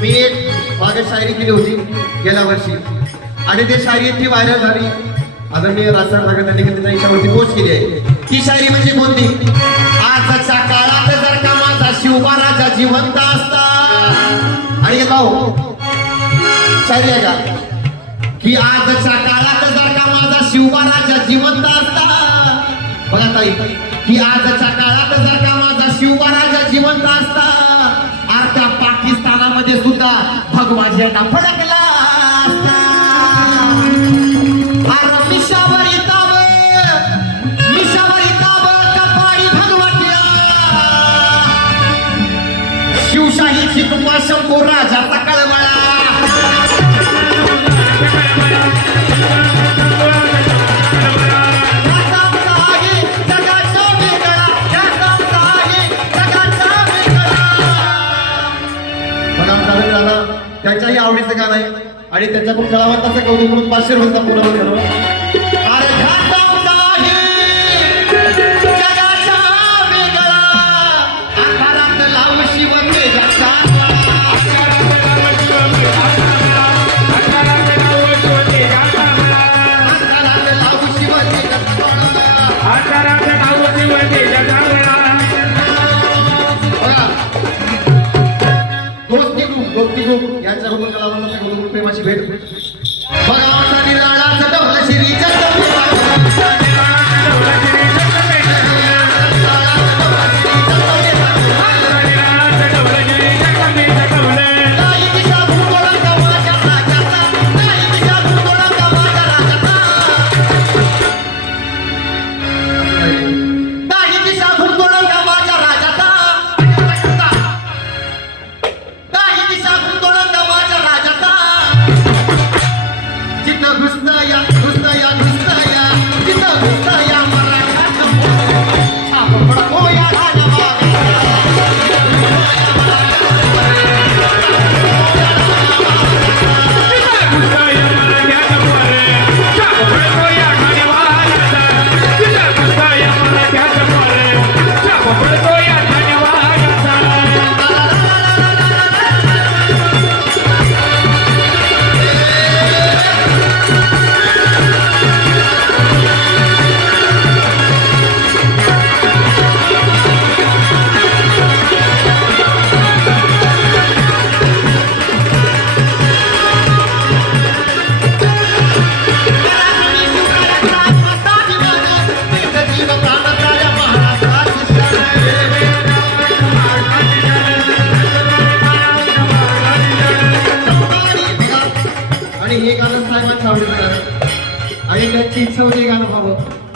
मी एक मागे शायरी केली होती गेल्या वर्षी आणि ते शायरी इतकी व्हायरल झाली. आदरणीय राजसाहेब ठाकरे त्यांनी त्याच्यावरती पोस्ट केली आहे. ती शायरी म्हणजे कोणती? आजच्या काळात जर का माझा शिवबा राजा जिवंत असता, आणि भाऊ शायरी आहे का की आजच्या काळात जर का माझा शिवबा राजा जिवंत असता, बघा ताई, की आजच्या काळात जर का माझा शिवबा राजा जिवंत असता, आता पाकिस्तानामध्ये सुद्धा भगवा झेंडा फडकला असता. शिवशाहीची कुंभा शंभू राजाचा कळवळा. त्याच्याही आवडीचं गाणं आहे आणि त्याच्याकडून कलावंताचं कौतुक करून 500 रुपयाचा पूर्ण. यांच्याकडून कलावंताचं कौतुक प्रेमाची भेट. भगवान राणाचं डबल शिरीचं आणि हे गाणं साहेबांचं आवडतं आणि त्यांची इच्छा होती गाणं व्हावं.